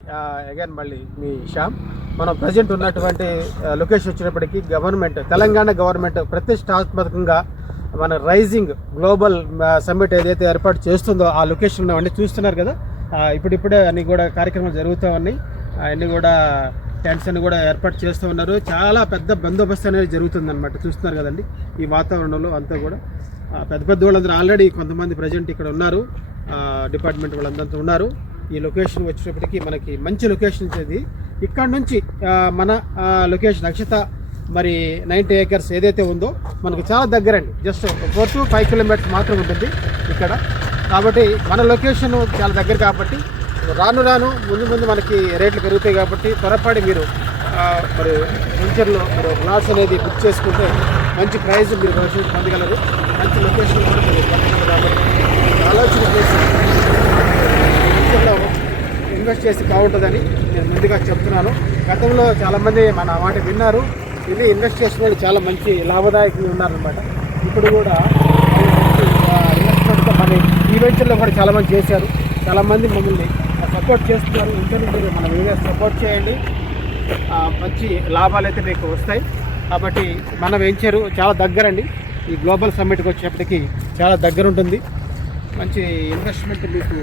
Again మళ్ళీ మీ శ్యామ్. మనం present ఉన్నటువంటి లొకేషన్ వచ్చినప్పటికీ తెలంగాణ గవర్నమెంట్ ప్రతిష్టాత్మకంగా మన రైజింగ్ గ్లోబల్ సమ్మిట్ ఏదైతే ఏర్పాటు చేస్తుందో ఆ లొకేషన్ అన్నీ చూస్తున్నారు కదా. ఇప్పుడిప్పుడే అన్ని కూడా కార్యక్రమాలు జరుగుతూ ఉన్నాయి. అన్నీ కూడా టెంట్స్ అన్ని కూడా ఏర్పాటు చేస్తూ ఉన్నారు. చాలా పెద్ద బందోబస్తు అనేది జరుగుతుందన్నమాట. చూస్తున్నారు కదండి ఈ వాతావరణంలో అంతా కూడా. పెద్ద పెద్ద వాళ్ళందరూ ఆల్రెడీ కొంతమంది ప్రజెంట్ ఇక్కడ ఉన్నారు, డిపార్ట్మెంట్ వాళ్ళందరూ ఉన్నారు. ఈ లొకేషన్ వచ్చేటప్పటికి మనకి మంచి లొకేషన్ ఇది. ఇక్కడ నుంచి మన లొకేషన్ అక్షత మరి 90 acres ఏదైతే ఉందో మనకి చాలా దగ్గరండి. జస్ట్ 4 to 5 kilometers మాత్రం ఉంటుంది ఇక్కడ. కాబట్టి మన లొకేషన్ చాలా దగ్గర కాబట్టి రాను ముందు మనకి రేట్లు పెరుగుతాయి. కాబట్టి త్వరపడి మీరు మరి ఫ్యూచర్లో మీరు ప్లాట్స్ అనేది బుక్ చేసుకుంటే మంచి ప్రైస్ మీరు భవిష్యత్తు పొందగలరు. మంచి లొకేషన్ కూడా మీరు పొందగలరు. కాబట్టి ఆలోచన చేసి ఫ్యూచర్లో ఇన్వెస్ట్ చేసి బాగుంటుందని నేను ముందుగా చెప్తున్నాను. గతంలో చాలామంది మన మాట విన్నారు, ఇది ఇన్వెస్ట్ చేసిన వాళ్ళు చాలా మంచి లాభదాయకంగా ఉన్నారనమాట. ఇప్పుడు కూడా ఇన్వెస్ట్మెంట్తో మన ఈవెంట్స్లో కూడా చాలామంది చేశారు. చాలామంది మమ్మల్ని సపోర్ట్ చేస్తున్నారు. ఇంటర్వ్యూ మన వీడియో సపోర్ట్ చేయండి, మంచి లాభాలు అయితే మీకు వస్తాయి. కాబట్టి మన వెంచరు చాలా దగ్గరండి. ఈ గ్లోబల్ సమ్మిట్కి వచ్చేప్పటికి చాలా దగ్గర ఉంటుంది. మంచి ఇన్వెస్ట్మెంట్ మీకు